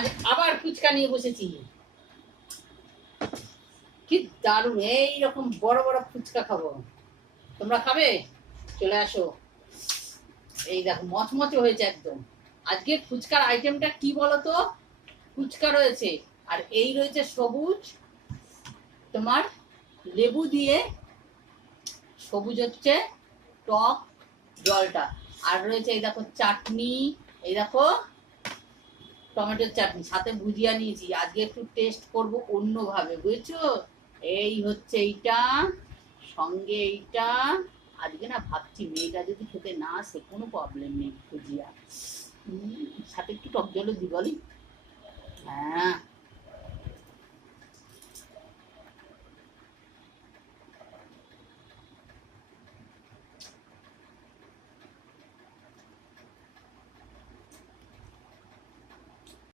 আজ আবার ফুচকা নিয়ে বসেছি। কি দারুণ, এইরকম বড় বড় ফুচকা খাবো। তোমরা খাবে? চলে আসো। এই দেখো মচমচে হয়েছে একদম। আজকে ফুচকার আইটেমটা কি বলতো? ফুচকা রয়েছে, আর এই রয়েছে সবুজ তোমার লেবু দিয়ে, সবুজ হচ্ছে টক জলটা, আর রয়েছে এই দেখো চাটনি, এই দেখো টমেটোর চাটনি, সাথে ভুজিয়া নিয়েছি। আজকে একটু টেস্ট করব অন্যভাবে, বুঝেছো? এই হচ্ছে এইটা, সঙ্গে এইটা। আজকে না ভাবছি মেয়েটা যদি খেতে না আসে কোনো প্রবলেম নেই, ভুজিয়া সাথে একটু টক জলও দি বলি। হ্যাঁ,